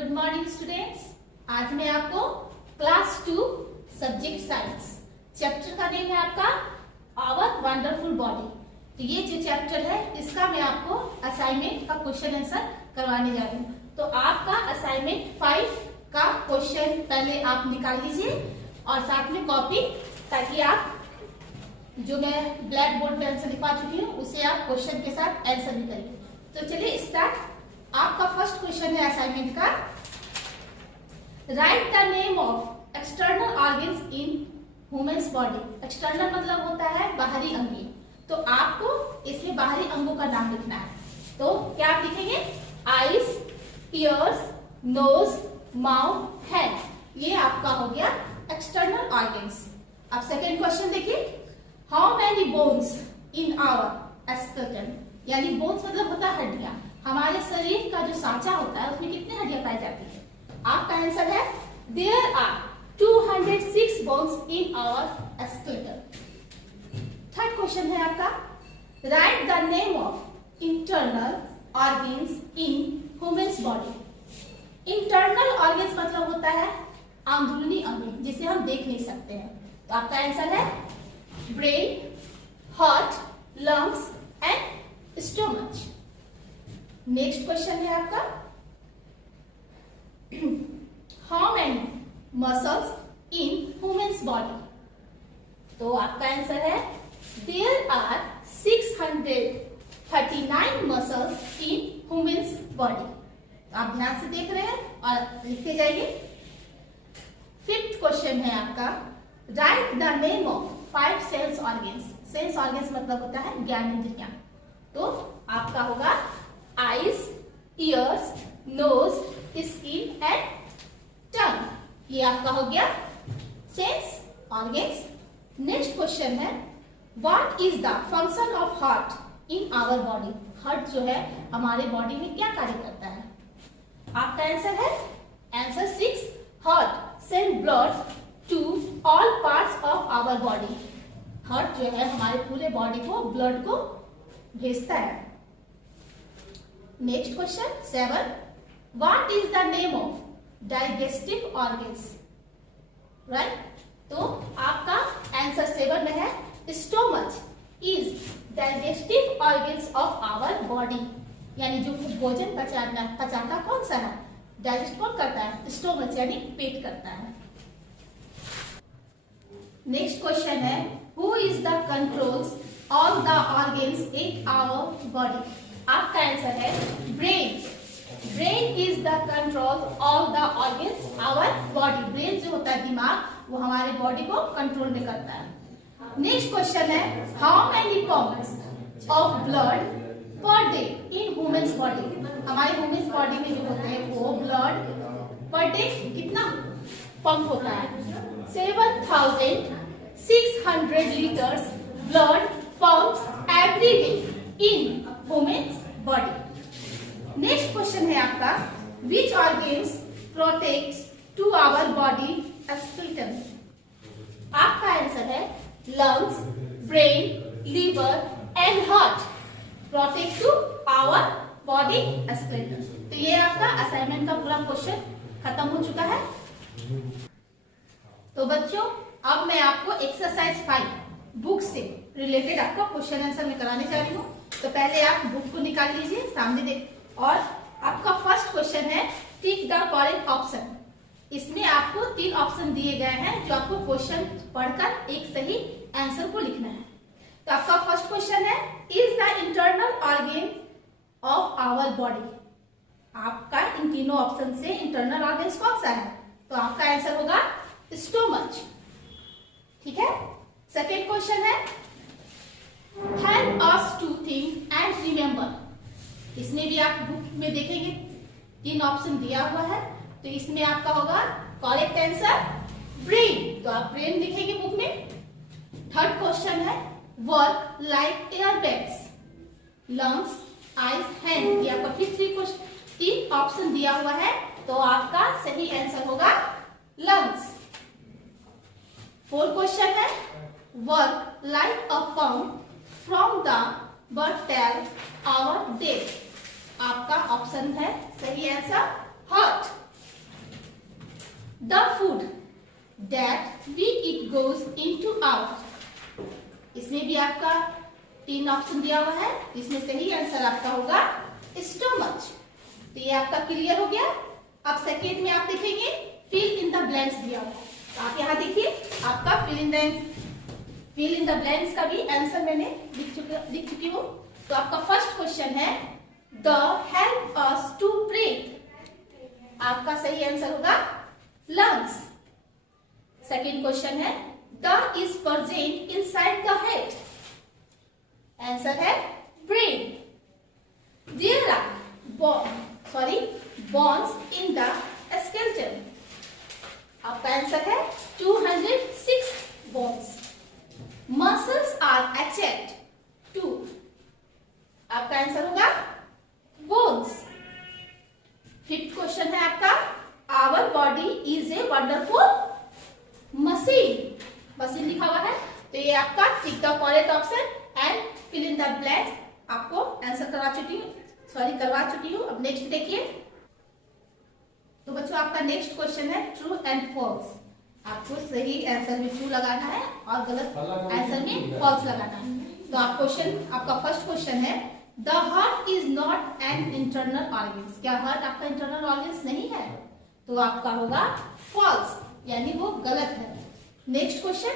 Good morning students. आज मैं आपको क्लास 2 सब्जेक्ट साइंस चैप्टर का नेम है आपका आवर वंडरफुल बॉडी। तो ये जो चैप्टर है इसका मैं आपको असाइनमेंट का क्वेश्चन आंसर करवाने जा रही हूँ। तो आपका असाइनमेंट 5 का क्वेश्चन पहले आप निकाल लीजिए और साथ में कॉपी, ताकि आप जो मैं ब्लैक बोर्ड पे आंसर लिखवा चुकी हूँ उसे आप क्वेश्चन के साथ आंसर भी करिए। तो चलिए स्टार्ट। आपका फर्स्ट क्वेश्चन है असाइनमेंट का, right the name of external organs in humans body. External मतलब होता है बाहरी अंग, तो आपको इसमें बाहरी अंगों का नाम लिखना है। तो क्या आप लिखेंगे? Eyes, ears, nose, mouth, head. ये आपका हो गया एक्सटर्नल ऑर्गन्स। अब सेकेंड क्वेश्चन देखिए, how many bones in our skeleton. यानी बोन्स मतलब होता है हड्डियां। हमारे शरीर का जो सांचा होता है उसमें कितनी हड्डियां पाई जाती है? आपका आंसर है there are 206 bones in our skeleton. Third question है आपका, right the name of internal organs in humans body. Internal organs मतलब होता है अंदरूनी अंग जिसे हम देख नहीं सकते हैं। तो आपका आंसर है brain, heart, lungs and stomach. Next question है आपका, how many muscles in humans body. तो आपका आंसर है there are 639 muscles in humans body. आप ध्यान से देख रहे हैं और लिखते जाइए। फिफ्थ क्वेश्चन है आपका, right the name of 5 sense organs. Sense organs मतलब होता है ज्ञानेंद्रियां। तो आपका होगा eyes, ears, nose, skin and tongue. ये आपका हो गया सेंस ऑर्गन्स। नेक्स्ट क्वेश्चन है, what is the function of heart in our body. Heart जो है हमारे बॉडी में क्या कार्य करता है? आपका आंसर है answer 6, heart send blood to all parts of our body. Heart जो है हमारे पूरे बॉडी को ब्लड को भेजता है। Next question 7, what is the name of digestive organs. Right, तो आपका आंसर 7 में है stomach is digestive organs of our body. यानी जो भोजन पचाता कौन सा है? डाइजेस्ट कौन करता है? स्टोमच यानी पेट करता है। नेक्स्ट क्वेश्चन है, who is the controls all the organs in our body. आपका आंसर है brain. Brain is the control all the organs our body. Brain जो होता है दिमाग, वो हमारे बॉडी को कंट्रोल में करता है। नेक्स्ट क्वेश्चन है, how many pumps of blood per day in humans body. हमारे ह्यूमन्स बॉडी में जो होते हैं वो ब्लड पर डे कितना पंप होता है? 7600 litres blood pumps every day in humans body. Next question है आपका, which organs protects to our body skeleton. आपका आंसर है lungs, brain, liver and heart protect to our body skeleton. तो ये आपका असाइनमेंट का पूरा क्वेश्चन खत्म हो चुका है। तो बच्चों, अब मैं आपको एक्सरसाइज 5 बुक से रिलेटेड आपका क्वेश्चन आंसर में कराने जा रही हूँ। तो पहले आप बुक को निकाल लीजिए, सामने देख। और आपका फर्स्ट क्वेश्चन है, टिक द करेक्ट ऑप्शन। इसमें आपको 3 ऑप्शन दिए गए हैं जो आपको क्वेश्चन पढ़कर एक सही आंसर को लिखना है। तो आपका फर्स्ट क्वेश्चन है, is the internal organ of our body. आपका इन तीनों ऑप्शन से इंटरनल ऑर्गन्स कौन सा है? तो आपका आंसर होगा स्टोमच। ठीक है। सेकेंड क्वेश्चन है, help us to think and remember. इसमें भी आप बुक में देखेंगे 3 ऑप्शन दिया हुआ है, तो इसमें आपका होगा करेक्ट आंसर ब्रेन। तो आप ब्रेन लिखेंगे बुक में। थर्ड क्वेश्चन है, work like airbags, lungs, eyes, hand. ये आपका फिर 3 ऑप्शन दिया हुआ है, तो आपका सही आंसर होगा लंग्स। फोर्थ क्वेश्चन है, work like a pump from the birth till our death. आपका ऑप्शन है सही answer heart. The food that we eat goes into our. इसमें भी आपका 3 ऑप्शन दिया हुआ है, इसमें सही आंसर आपका होगा स्टमच। तो ये आपका क्लियर हो गया। अब सेकेंड में आप देखेंगे फिल इन द ब्लैंक्स दिया हुआ है, तो आप यहाँ देखिए आपका फिल इन द ब्लैंक्स का भी आंसर मैंने लिख चुकी हूँ। तो आपका फर्स्ट क्वेश्चन है the help us to breathe. आपका सही आंसर होगा लंग्स। सेकेंड क्वेश्चन है the is present inside the head. Answer है brain. There are bones in the skeleton। आपका आंसर है 206 bones। Muscles are attached to। आपका answer होगा bones। फिफ्थ क्वेश्चन है आपका our body is a wonderful machine। Machine लिखा हुआ है, तो ये आपका tick the correct option and fill in the blanks आपको आंसर करवा चुकी हूँ। अब नेक्स्ट देखिए। तो बच्चों आपका नेक्स्ट क्वेश्चन है ट्रू एंड फॉल्स। आपको सही आंसर में ट्रू लगाना है और गलत आंसर में फॉल्स लगाना है। तो आपका फर्स्ट क्वेश्चन है the heart is not an internal organ. क्या हार्ट आपका इंटरनल ऑर्गन नहीं है? तो आपका होगा फॉल्स, यानी वो गलत है। Next question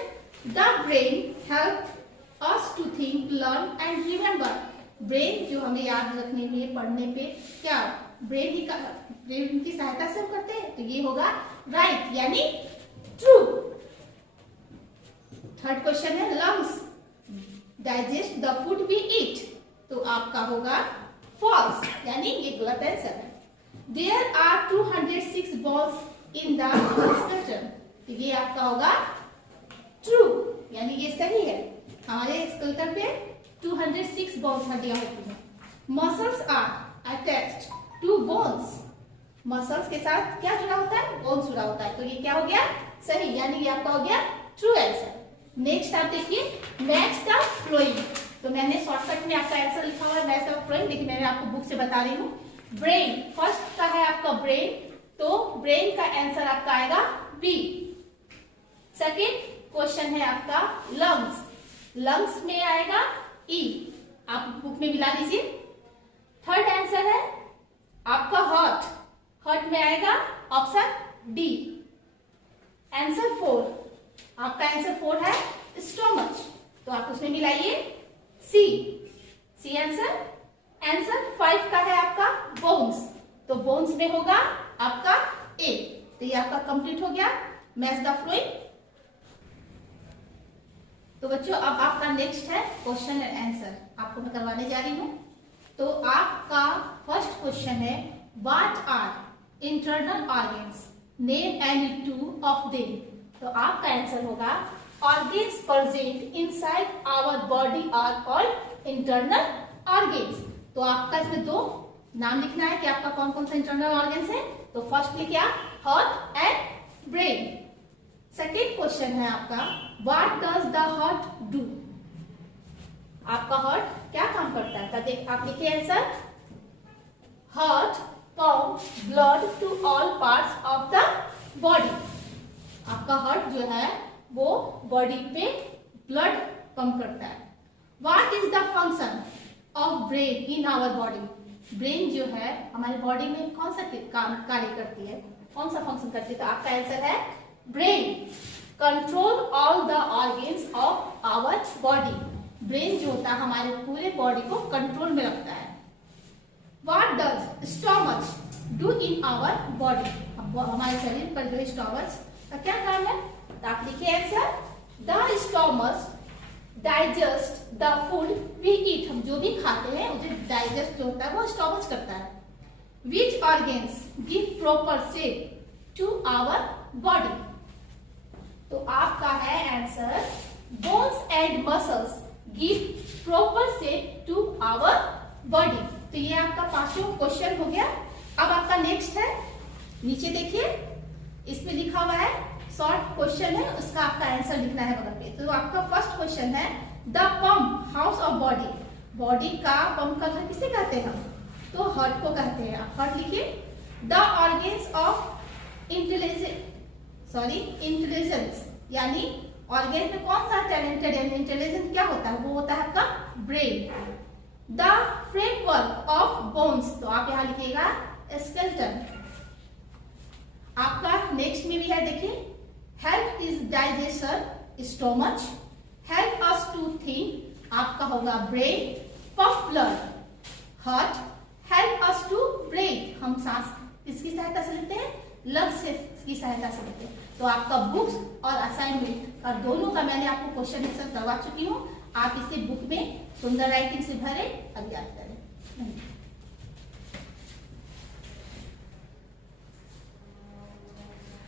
the brain help us to think, learn and remember. Brain जो हमें याद रखने में, पढ़ने पे क्या ब्रेन की सहायता से हम करते हैं, तो ये होगा राइट, यानी ट्रू। थर्ड क्वेश्चन है lungs digest the food we eat. तो आपका होगा फॉल्स, यानी ये गलत आंसर है। There are 206 bones in the skeleton। तो ये आपका होगा ट्रू, यानी ये सही है। हमारे स्केलेटन पे 206 bones हड्डियां होती हैं। Muscles are attached to bones. Muscles के साथ क्या जुड़ा होता है? बोन्स जुड़ा होता है। तो ये क्या हो गया? सही, यानी ये आपका हो गया ट्रू आंसर। नेक्स्ट आप देखिए मैच द फ्लोइंग। तो मैंने शॉर्टकट में आपका आंसर लिखा हुआ है मैच द फ्लोइंग, लेकिन मैंने आपको बुक से बता रही हूँ। ब्रेन फर्स्ट का है आपका ब्रेन, तो ब्रेन का आंसर आपका आएगा बी। सेकेंड क्वेश्चन है आपका लंग्स, लंग्स में आएगा ई, आप बुक में मिला लीजिए। थर्ड आंसर है आपका हार्ट, हार्ट में आएगा ऑप्शन डी। आंसर 4, आपका आंसर 4 है स्टोमच, तो आप उसमें मिलाइए सी, सी आंसर। आंसर 5 का है आपका बोन्स, तो बोन्स में होगा आपका ए। तो ये आपका कंप्लीट हो गया मैच द फ्लोइंग। तो बच्चों अब आपका नेक्स्ट है क्वेश्चन एंड आंसर, आपको मैं करवाने जा रही हूं। तो आपका फर्स्ट क्वेश्चन है what are internal organs, name any 2 of them. तो आपका आंसर होगा organs present inside our body are called internal organs. तो आपका इसमें 2 नाम लिखना है कि आपका कौन कौन सा इंटरनल ऑर्गन्स है। तो फर्स्ट लिखिए आप heart and brain. Second question है आपका what does the heart do. आपका हार्ट क्या काम करता है? तो आप लिखिए answer heart pump blood to all parts of the body. आपका हार्ट जो है वो बॉडी पे ब्लड पंप करता है। What is the function of brain in our body. Brain जो है हमारी बॉडी में कौन सा काम कार्य करती है, कौन सा फंक्शन करती है? तो आपका आंसर है brain control all the organs of our body. Brain जो होता है हमारे पूरे बॉडी को कंट्रोल में रखता है। What does stomach do in our body. हमारे शरीर पर जो स्टोमच का क्या काम है? तो आप लिखिए answer the stomach digest the food we eat. हम जो भी खाते हैं उसे डाइजेस्ट जो होता है वो स्टोमच करता है। Which organs give proper shape to our body. तो आपका है answer bones and muscles give proper shape to our body. तो ये आपका 5वां क्वेश्चन हो गया। अब आपका नेक्स्ट है, नीचे देखिए इसमें लिखा हुआ है शॉर्ट क्वेश्चन है, उसका आपका आंसर लिखना है बगल पे। तो आपका फर्स्ट क्वेश्चन है the pump house of body. Body का पंप का घर किसे कहते हैं हम? तो हार्ट को कहते हैं। आप हार्ट लिखिए। The organs of sorry intelligence, यानी ऑर्गेन में कौन सा टैलेंटेड है, इंटेलिजेंट क्या होता है, वो होता है आपका brain. The framework of bones, तो आप यहां लिखिएगा स्केलेटन। आपका नेक्स्ट में भी है, देखिए, help is digestion stomach, help us to think, आपका होगा brain. Pump blood heart, help us to breathe, हम सांस किसकी सहायता से लेते हैं, लंग्स की सहायता से लेते हैं। तो आपका बुक्स और असाइनमेंट और दोनों का मैंने आपको क्वेश्चन आंसर करवा चुकी हूँ। आप इसे बुक में सुंदर राइटिंग से भरें और याद करें।